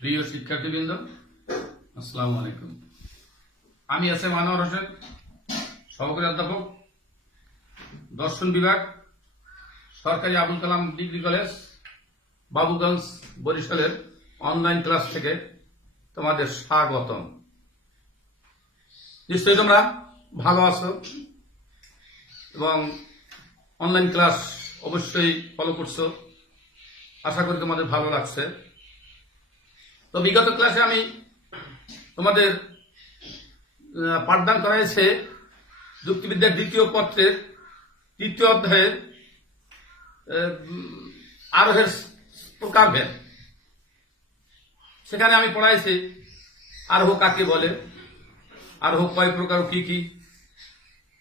প্রিয় শিক্ষার্থীবৃন্দ, আসসালামু আলাইকুম। আমি এস এম আনোয়ার হোসেন, সহকারী অধ্যাপক, দর্শন বিভাগ, সরকারি আবুল কালাম ডিগ্রি কলেজ, বাবুগঞ্জ, বরিশালের অনলাইন ক্লাস থেকে তোমাদের স্বাগতম। নিশ্চয়ই তোমরা ভালো আছো এবং অনলাইন ক্লাস অবশ্যই ফলো করছো। আশা করি তোমাদের ভালো লাগছে। তো বিগত ক্লাসে আমি তোমাদের পাঠদান করাইছে যুক্তিবিদ্যার দ্বিতীয় পত্রের তৃতীয় অধ্যায়ের আরোহের প্রকারভেদ। সেখানে আমি পড়াইছি আরোহ কাকে বলে, আরোহ কয় প্রকার, কি কি।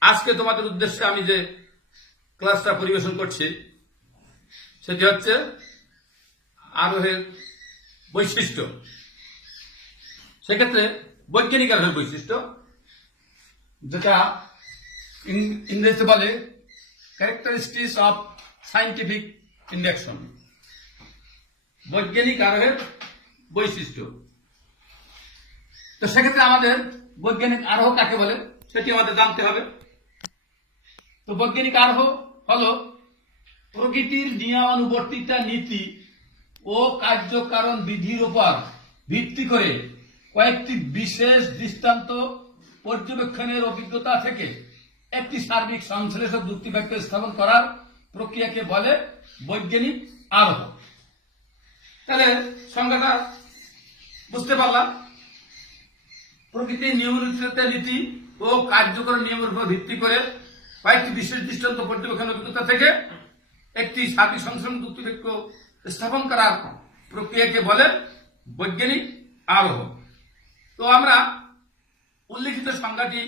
আজকে তোমাদের উদ্দেশ্যে আমি যে ক্লাসটা পরিবেশন করছি সেটি হচ্ছে আরোহের বৈশিষ্ট্য। সেক্ষেত্রে বৈজ্ঞানিক আরোহের বৈশিষ্ট্য, যেটা ইংরেজিতে বলে ক্যারেক্টারিস্টিক্স অফ সায়েন্টিফিক ইন্ডাকশন। বৈজ্ঞানিক আরোহের বৈশিষ্ট্য। তো সেক্ষেত্রে আমাদের বৈজ্ঞানিক আরোহ কাকে বলে সেটি আমাদের জানতে হবে। তো বৈজ্ঞানিক আরোহ হলো প্রকৃতির নিয়মানুবর্তিতা নীতি ও কার্যকারণ বিধির উপর ভিত্তি করে কয়েকটি বিশেষ দৃষ্টান্ত পর্যবেক্ষণের অভিজ্ঞতা থেকে একটি সার্বিক সংশ্লেষ যুক্তিবাক্য স্থাপন করার প্রক্রিয়াকে বলে বৈজ্ঞানিক আরোহ। তাহলে সংজ্ঞাটা বুঝতে পারলাম। প্রকৃতির নিয়মানুবর্তিতা নীতি ও কার্যকরণ নিয়মের উপর ভিত্তি করে কয়েকটি বিশেষ দৃষ্টান্ত পর্যবেক্ষণের অভিজ্ঞতা থেকে একটি সার্বিক সংশ্লেষ যুক্তিবাক্য স্থাপন করার প্রক্রিয়াকে বলে বৈজ্ঞানিক আরোহ। তো আমরা উল্লিখিত সংজ্ঞাটি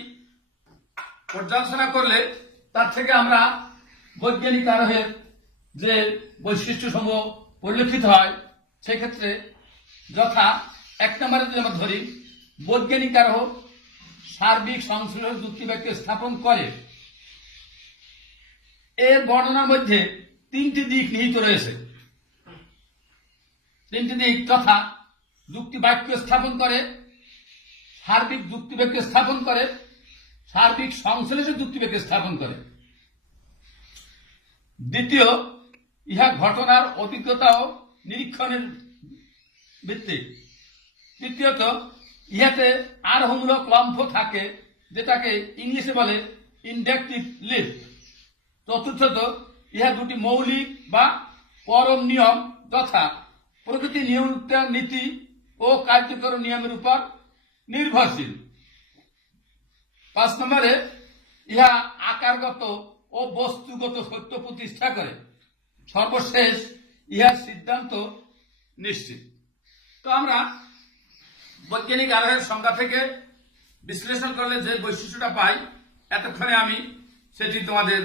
পর্যালোচনা করলে তার থেকে আমরা বৈজ্ঞানিক আরোহের যে বৈশিষ্ট্য সমূহ পরিলক্ষিত হয় সেক্ষেত্রে যথা এক নম্বরে যদি আমরা ধরি, বৈজ্ঞানিক আরোহ সার্বিক সংশ্লেষ যুক্তিবাক্য স্থাপন করে। এর বর্ণনার মধ্যে তিনটি দিক নিহিত রয়েছে। তিনটি দিক যথা যুক্তিবাক্য স্থাপন করে, সার্বিক যুক্তিবাক্য স্থাপন করে, সার্বিক সংশ্লেষ যুক্তিবাক্য স্থাপন করে। দ্বিতীয়, ইহা ঘটনার অভিজ্ঞতা ও নিরীক্ষণের ভিত্তিক। তৃতীয়ত, ইহাতে আরোহমূলক লম্ফ থাকে, যেটাকে ইংলিশে বলে ইন্ডাকটিভ লিফট। চতুর্থত, ইহা দুটি মৌলিক বা পরম নিয়ম তথা প্রকৃতি নিয়ন্ত্রণ নীতি ও কার্যকর নিয়মের উপর নির্ভরশীল। 5 নম্বরে, ইহা আকারগত ও বস্তুগত সত্য প্রতিষ্ঠা করে। সর্বশেষ, ইহার সিদ্ধান্ত নিশ্চিত। তো আমরা বৈজ্ঞানিক আরোহের সংজ্ঞা থেকে বিশ্লেষণ করলে যে বৈশিষ্ট্যটা পাই, এতক্ষণে আমি সেটি তোমাদের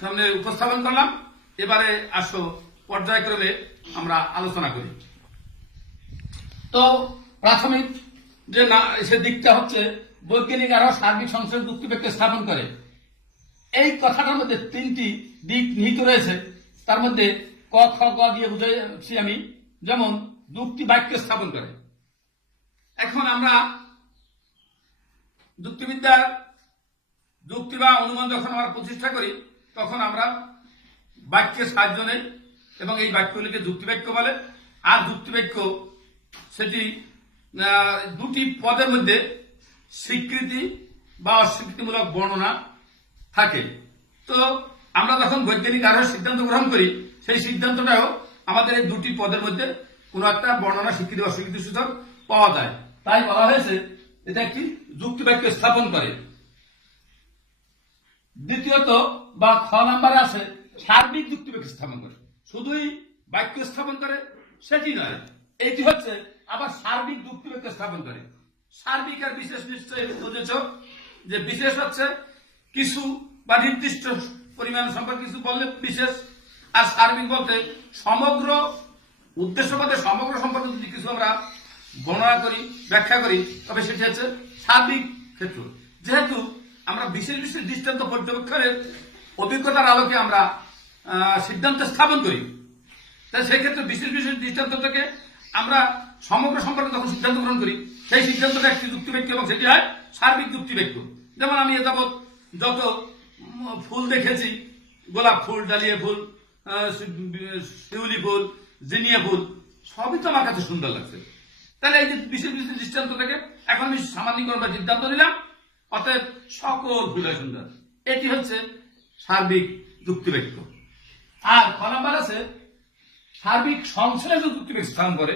সামনে উপস্থাপন করলাম। এবারে আসো পর্যায়ক্রমে আমরা আলোচনা করি। তো প্রাথমিক যে সে দিকটা হচ্ছে বৈজ্ঞানিক আরোহ সার্বিক সংশ্লেষ যুক্তিবাক্য স্থাপন করে। এই কথাটার মধ্যে তিনটি দিক নিহিত রয়েছে। তার মধ্যে ক, খ, গ দিয়ে বুঝাচ্ছি আমি। যেমন যুক্তিবাক্য স্থাপন করে। এখন আমরা যুক্তিবিদ্যার যুক্তি বা অনুমান যখন আমরা প্রতিষ্ঠা করি তখন আমরা বাক্যের সাহায্য নেই এবং এই বাক্যগুলিকে যুক্তিবাক্য বলে। আর যুক্তিবাক্য সেটি দুটি পদের মধ্যে স্বীকৃতি বা অস্বীকৃতিমূলক বর্ণনা থাকে। তো আমরা যখন বৈজ্ঞানিক আরোহের সিদ্ধান্ত গ্রহণ করি সেই সিদ্ধান্তটাও আমাদের এই দুটি পদের মধ্যে কোনো একটা বর্ণনা, স্বীকৃতি, অস্বীকৃতি সূচক পাওয়া যায়। তাই বলা হয়েছে এটা একটি যুক্তিবাক্য স্থাপন করে। দ্বিতীয়ত বা খ নাম্বারে আছে সার্বিক যুক্তিবাক্য স্থাপন করে। শুধুই বাক্য স্থাপন করে সেটি নয়, এটি হচ্ছে আবার সার্বিক যুক্তিবাক্য স্থাপন করে। সার্বিক আর বিশেষ নিশ্চয়ই বুঝেছ যে বিশেষ হচ্ছে কিছু বা নির্দিষ্ট পরিমাণ সম্পর্কে কিছু বললে বিশেষ, আর সার্বিক বলতে সমগ্র উদ্দেশ্যপদে সমগ্র সম্পর্কে যদি কিছু আমরা বর্ণনা করি, ব্যাখ্যা করি, তবে সেটি হচ্ছে সার্বিক ক্ষেত্র। যেহেতু আমরা বিশেষ বিশেষ দৃষ্টান্ত পর্যবেক্ষণের অভিজ্ঞতার আলোকে আমরা সিদ্ধান্ত স্থাপন করি, তাই সেক্ষেত্রে বিশেষ বিশেষ দৃষ্টান্ত থেকে আমরা সমগ্র সম্পর্কে যখন সিদ্ধান্ত গ্রহণ করি, সেই সিদ্ধান্তটা একটি যুক্তিবাক্য এবং সেটি হয় সার্বিক যুক্তিবাক্য। যেমন আমি এ যাবৎ যত ফুল দেখেছি, গোলাপ ফুল, ডালিয়া ফুল, শিউলি ফুল, জিনিয়া ফুল, সবই তো আমার কাছে সুন্দর লাগছে। তাহলে এই যে বিশেষ বিশেষ দৃষ্টান্ত থেকে এখন আমি সামান্যীকরণ বা সিদ্ধান্ত নিলাম, অতএব সকল ফুল হয় সুন্দর। এটি হচ্ছে সার্বিক যুক্তিবাক্য। আর খ নাম্বার আছে সার্বিক সংশ্লেষ যুক্তিবাক্য স্থান করে।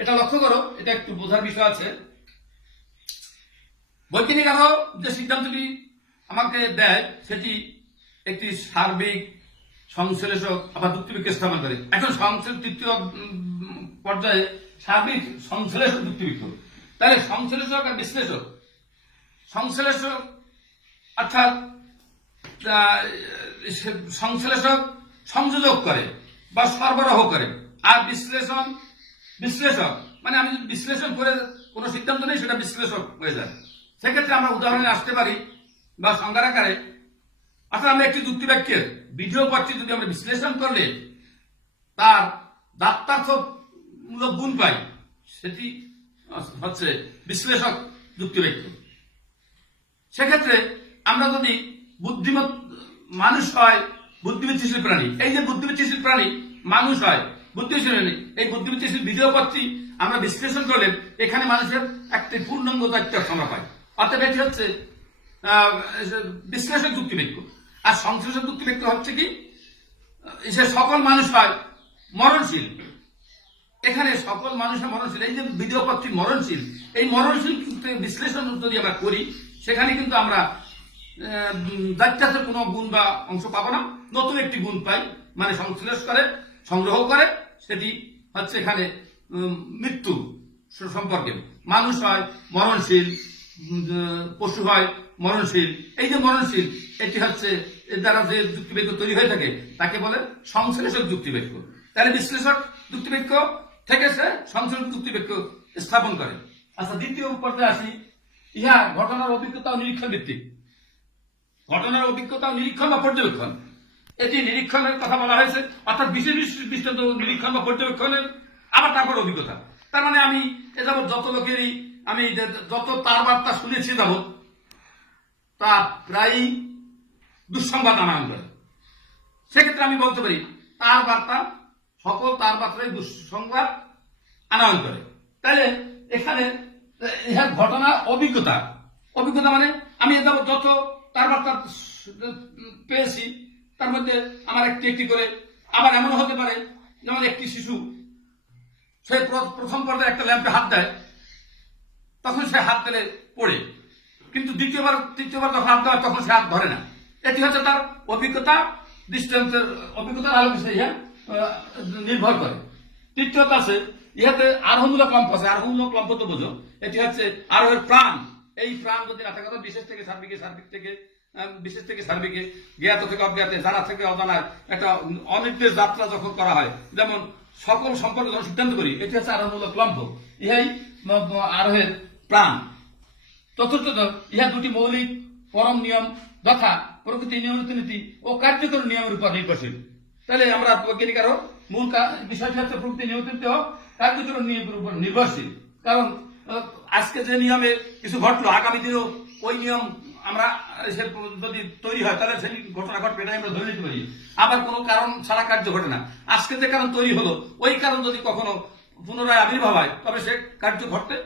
এটা লক্ষ্য করো, এটা একটু বোঝার বিষয় আছে। বৈজ্ঞানিক আরো যে সিদ্ধান্তটি আমাকে দেয় সেটি একটি সার্বিক সংশ্লেষক আবার যুক্তিবাক্য স্থাপন করে। এখন তৃতীয় পর্যায়ে সার্বিক সংশ্লেষক যুক্তিবাক্য। তাহলে সংশ্লেষক আর বিশ্লেষক, সংশ্লেষক অর্থাৎ সংশ্লেষক সংযোজক করে বা সরবরাহ করে, আর বিশ্লেষক মানে আমি যদি বিশ্লেষণ করে কোনো সিদ্ধান্ত নেই সেটা বিশ্লেষক হয়ে যায়। সেক্ষেত্রে আমরা উদাহরণে আসতে পারি বা সংজ্ঞার আকারে, অর্থাৎ আমরা একটি যুক্তিবাক্যের ভিডিও পত্রটি যদি আমরা বিশ্লেষণ করলে তার দাত্তার্থমূলক গুণ পাই, সেটি হচ্ছে বিশ্লেষক যুক্তিবাক্য। সেক্ষেত্রে আমরা যদি বুদ্ধিমত মানুষ হয় বুদ্ধিবৃত্তিশীল প্রাণী, এই যে বুদ্ধিবৃত্তিশীল প্রাণী মানুষ হয় বুদ্ধিশীল প্রাণী, এই বুদ্ধিবৃত্তিশীল ভিডিও পত্রটি আমরা বিশ্লেষণ করলে এখানে মানুষের একটি পূর্ণাঙ্গ তথ্য আমরা পাই। অর্থাৎ এটি হচ্ছে বিশ্লেষক যুক্তিবাক্য। আর সংশ্লেষক যুক্তিবাক্য হচ্ছে কি, সে সকল মানুষ হয় মরণশীল। এখানে সকল মানুষের মরণশীল, এই যে ভিডিও পত্রটি মরণশীল, এই মরণশীল বিশ্লেষণ যদি আমরা করি সেখানে কিন্তু আমরা দায়িত্বের কোনো গুণ বা অংশ পাবো না, নতুন একটি গুণ পাই, মানে সংশ্লেষ করে সংগ্রহ করে, সেটি হচ্ছে এখানে মৃত্যু সম্পর্কে। মানুষ হয় মরণশীল, পশু হয় মরণশীল। এই যে মরণশীল, এটি হচ্ছে এর দ্বারা যে যুক্তিবাক্য তৈরি হয়ে থাকে তাকে বলে সংশ্লেষক যুক্তিবাক্য। তাহলে বিশ্লেষক যুক্তিবাক্য থেকে সে সংশ্লেষক যুক্তিবাক্য স্থাপন করে। আচ্ছা, দ্বিতীয় পর্যায়ে আসি, ইহা ঘটনার অভিজ্ঞতা ও নিরীক্ষণ ভিত্তিক। ঘটনার অভিজ্ঞতা ও নিরীক্ষণ বা পর্যবেক্ষণ, এটি নিরীক্ষণের কথা বলা হয়েছে, অর্থাৎ বিশেষ বিশেষ দৃষ্টান্ত নিরীক্ষণ বা পর্যবেক্ষণের আবার তারপর অভিজ্ঞতা। তার মানে আমি এ যাবৎ যত লোকেরই আমি যত তার বার্তা শুনেছি যাবৎ, তা প্রায়ই দুঃসংবাদ আনয়ন করে। সেক্ষেত্রে আমি বলতে পারি তার বার্তা, সকল তার বার্তায় দুঃসংবাদ আনয়ন করে। তাহলে এখানে ইহার ঘটনা অভিজ্ঞতা, অভিজ্ঞতা মানে আমি এ যাবৎ যত তার বার্তা পেয়েছি তার মধ্যে আমার একটি একটি করে, আবার এমন হতে পারে যেমন একটি শিশু সে প্রথম পর্যায়ে একটা ল্যাম্পে হাত দেয়, তখন সে হাত দিলে পড়ে, কিন্তু দ্বিতীয়বার তৃতীয়বার যখন হাত দেওয়া তখন সে হাত ধরে না। এটি হচ্ছে তার অভিজ্ঞতা, দৃষ্টান্তের অভিজ্ঞতার আলোকে সে ইহা নির্ভর করে। তৃতীয়ত আছে ইহাতে আরোহমূলক লম্ফ আছে। আরোহমূলক লম্ফ তো বোঝো, এটি হচ্ছে আরোহের প্রাণ। এই প্রাণ যদি না থাকে, বিশেষ থেকে সার্বিকে, সার্বিক থেকে বিশেষ থেকে সার্বিকে, জ্ঞাত থেকে অজ্ঞাতে, জানা থেকে অজানায় একটা অনির্দেশ যাত্রা যখন করা হয়, যেমন সকল সম্পর্কে যখন সিদ্ধান্ত করি, এটি হচ্ছে আরোহমূলক লম্ফ, ইহাই আরোহের প্রাণ। চতুর্থত ইহা দুটি মৌলিক পরম নিয়ম যথা প্রকৃতি, নিয়ম, রীতিনীতি ও কার্যকর নিয়মের উপর নির্ভরশীল। তাহলে আমরা বৈজ্ঞানিক আরো মূল বিষয়টি হচ্ছে প্রকৃতি, নিয়ম, রীতিনীতি ও কার্যকর নিয়মের উপর নির্ভরশীল। কারণ আজকে যে নিয়মে কিছু ঘটলো, আগামী দিনেও ওই নিয়ম আমরা যদি তৈরি হয় তাহলে সেই ঘটনা ঘটবে, এটাই আমরা ধরে নিতে পারি। আবার কোনো কারণ ছাড়া কার্য ঘটে না। আজকে যে কারণ তৈরি হলো, ওই কারণ যদি কখনো পুনরায় আবির্ভাব হয় তবে সে কার্য ঘটতে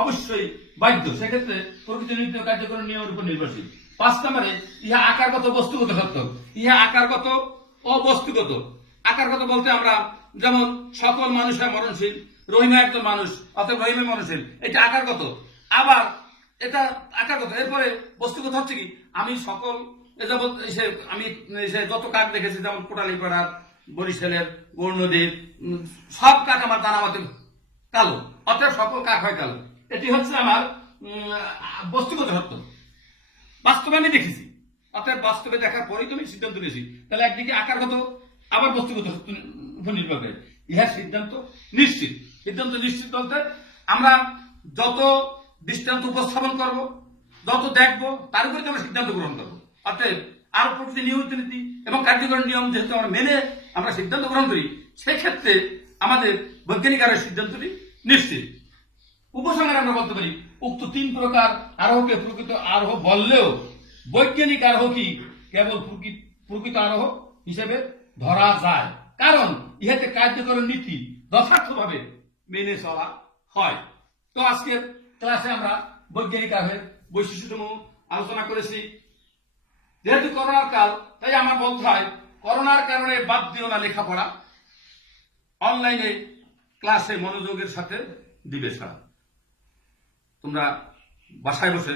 অবশ্যই বাধ্য। সেক্ষেত্রে প্রকৃতি, নীতি ও কার্যকর নিয়মের উপর নির্ভরশীল। 5 নম্বরে ইহা আকারগত বস্তুগত সত্য। ইহা আকারগত ও বস্তুগত। আকারগত বলতে আমরা যেমন সকল মানুষ হয় মরণশীল, রহিমা একজন মানুষ, অতএব রহিমা মরণশীল, এটা আকারগত। আবার এটা আকারগত। এরপরে বস্তুগত হচ্ছে কি, আমি সকল আমি যত কাক দেখেছি, যেমন কোটালীপাড়ার, বরিশালের, গৌরনদীর সব কাক আমার জানা মতে কালো, অতএব সকল কাক হয় কালো। এটি হচ্ছে আমার বস্তুগত সত্য। বাস্তবে আমি দেখেছি, অর্থাৎ বাস্তবে দেখার পরেই তুমি সিদ্ধান্ত নিয়েছি। তাহলে একদিকে আকারগত, আবার বস্তুগত উপর নির্ভর করে। ইহা সিদ্ধান্ত নিশ্চিত। সিদ্ধান্ত নিশ্চিত বলতে আমরা যত দৃষ্টান্ত উপস্থাপন করব, যত দেখবো, তার উপরে আমরা সিদ্ধান্ত গ্রহণ করবো। অতএব আর প্রকৃতি, নিয়ম, রীতিনীতি এবং কার্যকর নিয়ম যেহেতু আমরা মেনে আমরা সিদ্ধান্ত গ্রহণ করি, সেক্ষেত্রে আমাদের বৈজ্ঞানিক আরের সিদ্ধান্তটি নিশ্চিত। উপসংহারে আমরা বলতে পারি উক্ত 3 প্রকার আরোহকে প্রকৃত আরোহ বললেও বৈজ্ঞানিক আরোহী কেবল প্রকৃত আরোহ হিসেবে ধরা যায়, কারণ ইহাতে কার্যকর নীতি যথার্থভাবে মেনে চলা হয়। তো আজকের ক্লাসে আমরা বৈজ্ঞানিক আরোহের বৈশিষ্ট্যসমূহ আলোচনা করেছি। যেহেতু করোনার কাল, তাই আমার বলতে হয় করোনার কারণে বাদ দিও না লেখাপড়া, অনলাইনে ক্লাসে মনোযোগের সাথে দিবে ছাড়া। তোমরা বাসায় বসে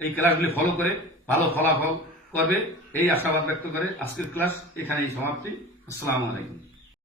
এই ক্লাসগুলি ফলো করে ভালো ফলাফল করবে, এই আশাবাদ ব্যক্ত করে আজকের ক্লাস এখানেই সমাপ্তি। আসসালামু আলাইকুম।